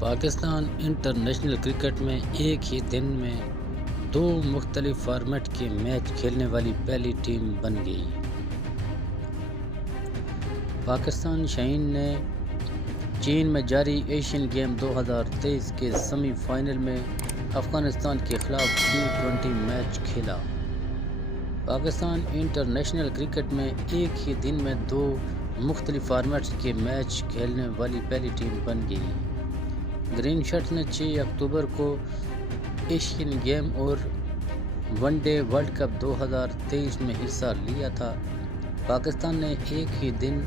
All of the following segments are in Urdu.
پاکستان انٹرنیشنل کرکٹ میں ایک ہی دن میں دو مختلف فارمیٹ کے میچ کھیلنے والی پہلی ٹیم بن گئی۔ پاکستان شاہین نے چین میں جاری ایشین گیم 2023 کے سیمی فائنل میں افغانستان کے خلاف T20 میچ کھیلا۔ پاکستان انٹرنیشنل کرکٹ میں ایک ہی دن میں دو مختلف فارمیٹس کے میچ کھیلنے والی پہلی ٹیم بن گئی۔ گرین شرٹس نے 6 اکتوبر کو ایشین گیم اور ون ڈے ورلڈ کپ 2023 میں حصہ لیا تھا۔ پاکستان نے ایک ہی دن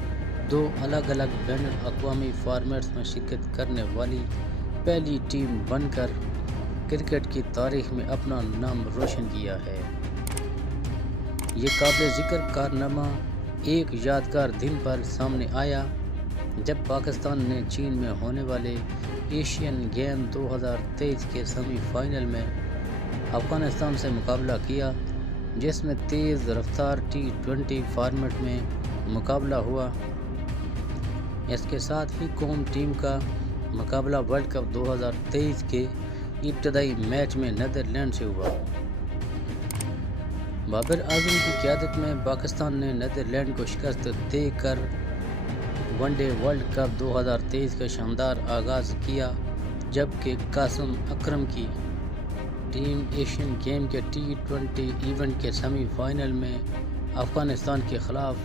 دو الگ الگ بین الاقوامی فارمیٹس میں شرکت کرنے والی پہلی ٹیم بن کر کرکٹ کی تاریخ میں اپنا نام روشن کیا ہے۔ یہ قابل ذکر کارنامہ ایک یادگار دن پر سامنے آیا جب پاکستان نے چین میں ہونے والے ایشین گیم 2023 کے سیمی فائنل میں افغانستان سے مقابلہ کیا، جس میں تیز رفتار T20 فارمیٹ میں مقابلہ ہوا۔ اس کے ساتھ ہی قوم ٹیم کا مقابلہ ورلڈ کپ 2023 کے ابتدائی میچ میں نیدرلینڈ سے ہوا۔ بابر اعظم کی قیادت میں پاکستان نے نیدرلینڈ کو شکست دے کر ون ڈے ورلڈ کپ 2023 کا شاندار آغاز کیا، جبکہ قاسم اکرم کی ٹیم ایشین گیم کے T20 ایونٹ کے سیمی فائنل میں افغانستان کے خلاف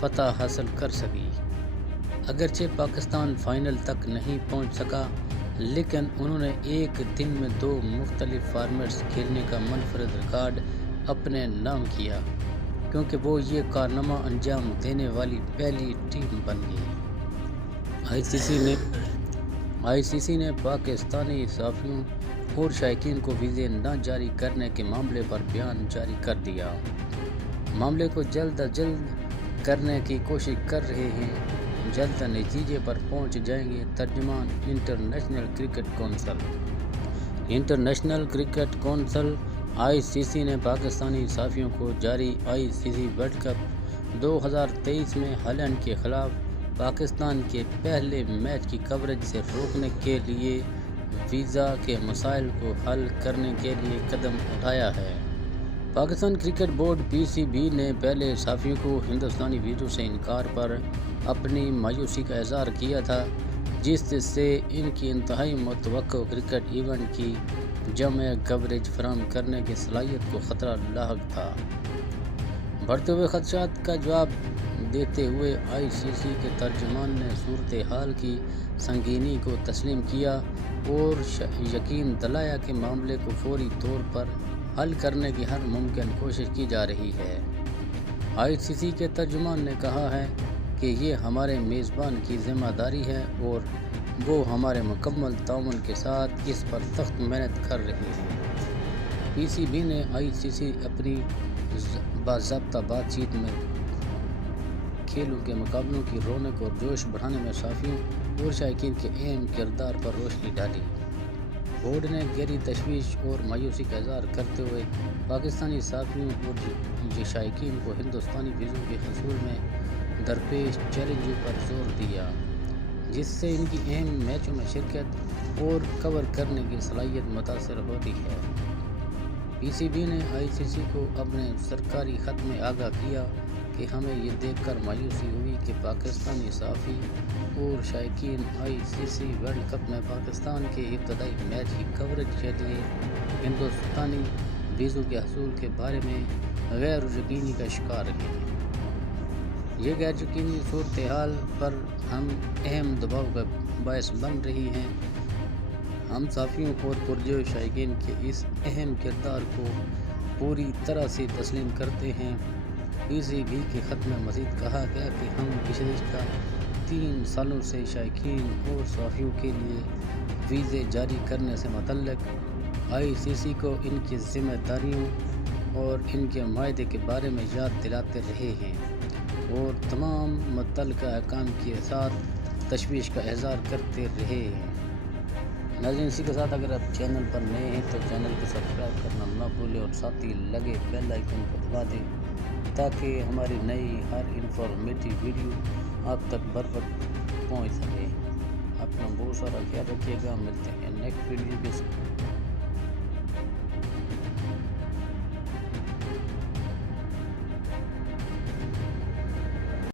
فتح حاصل کر سکی۔ اگرچہ پاکستان فائنل تک نہیں پہنچ سکا، لیکن انہوں نے ایک دن میں دو مختلف فارمیٹس کھیلنے کا منفرد ریکارڈ اپنے نام کیا، کیونکہ وہ یہ کارنامہ انجام دینے والی پہلی ٹیم بن گئی۔ آئی سی سی نے پاکستانی صحافیوں اور شائقین کو ویزے نہ جاری کرنے کے معاملے پر بیان جاری کر دیا۔ معاملے کو جلد از جلد کرنے کی کوشش کر رہے ہیں، جلد نتیجے پر پہنچ جائیں گے۔ ترجمان International Cricket Council International Cricket Council I C C نے پاکستانی صحافیوں کو جاری آئی سی سی ورلڈ کپ 2023 میں ہالینڈ کے خلاف پاکستان کے پہلے میچ کی کوریج سے روکنے کے لیے ویزا کے مسائل کو حل کرنے کے لیے قدم اٹھایا ہے۔ پاکستان کرکٹ بورڈ پی سی بی نے پہلے صحافیوں کو ہندوستانی ویزوں سے انکار پر اپنی مایوسی کا اظہار کیا تھا، جس سے ان کی انتہائی متوقع کرکٹ ایونٹ کی جامع کوریج فراہم کرنے کی صلاحیت کو خطرہ لاحق تھا۔ بڑھتے ہوئے خدشات کا جواب دیتے ہوئے آئی سی سی کے ترجمان نے صورتحال کی سنگینی کو تسلیم کیا اور یقین دلایا کہ معاملے کو فوری طور پر حل کرنے کی ہر ممکن کوشش کی جا رہی ہے۔ آئی سی سی کے ترجمان نے کہا ہے کہ یہ ہمارے میزبان کی ذمہ داری ہے اور وہ ہمارے مکمل تعاون کے ساتھ اس پر سخت محنت کر رہی ہے۔ پی سی بی نے آئی سی سی اپنی باضابطہ بات چیت میں کھیلوں کے مقابلوں کی رونق اور جوش بڑھانے میں صحافیوں اور شائقین کے اہم کردار پر روشنی ڈالی۔ بورڈ نے گہری تشویش اور مایوسی کا اظہار کرتے ہوئے پاکستانی صحافیوں اور شائقین کو ہندوستانی ویزوں کے حصول میں درپیش چیلنجوں پر زور دیا، جس سے ان کی اہم میچوں میں شرکت اور کور کرنے کی صلاحیت متاثر ہوتی ہے۔ پی سی بی نے آئی سی سی کو اپنے سرکاری خط میں آگاہ کیا کہ ہمیں یہ دیکھ کر مایوسی ہوئی کہ پاکستانی صحافی اور شائقین آئی سی سی ورلڈ کپ میں پاکستان کے ابتدائی میچ کی کوریج کے لیے ہندوستانی ویزوں کے حصول کے بارے میں غیر یقینی کا شکار رہے ہیں۔ یہ غیر یقینی صورتحال پر ہم اہم دباؤ کا باعث بن رہی ہے۔ ہم صحافیوں اور پرجوش شائقین کے اس اہم کردار کو پوری طرح سے تسلیم کرتے ہیں۔ پی سی بی کے خط میں مزید کہا گیا کہ ہم گزشتہ 3 سالوں سے شائقین اور صحافیوں کے لیے ویزے جاری کرنے سے متعلق آئی سی سی کو ان کی ذمہ داریوں اور ان کے معاہدے کے بارے میں یاد دلاتے رہے ہیں اور تمام متعلقہ حکام کے ساتھ تشویش کا اظہار کرتے رہے ہیں۔ ناظرین، اسی کے ساتھ اگر آپ چینل پر نئے ہیں تو چینل کو سبسکرائب کرنا نہ بھولیں اور ساتھ ہی لگے بیل آئیکن کو دبا دیں تاکہ ہماری نئی ہر انفارمیٹیو ویڈیو آپ تک بر وقت پہنچ سکے۔ آپ اپنا بہت سارا خیال رکھیے گا، ملتے ہیں نیکسٹ ویڈیو کے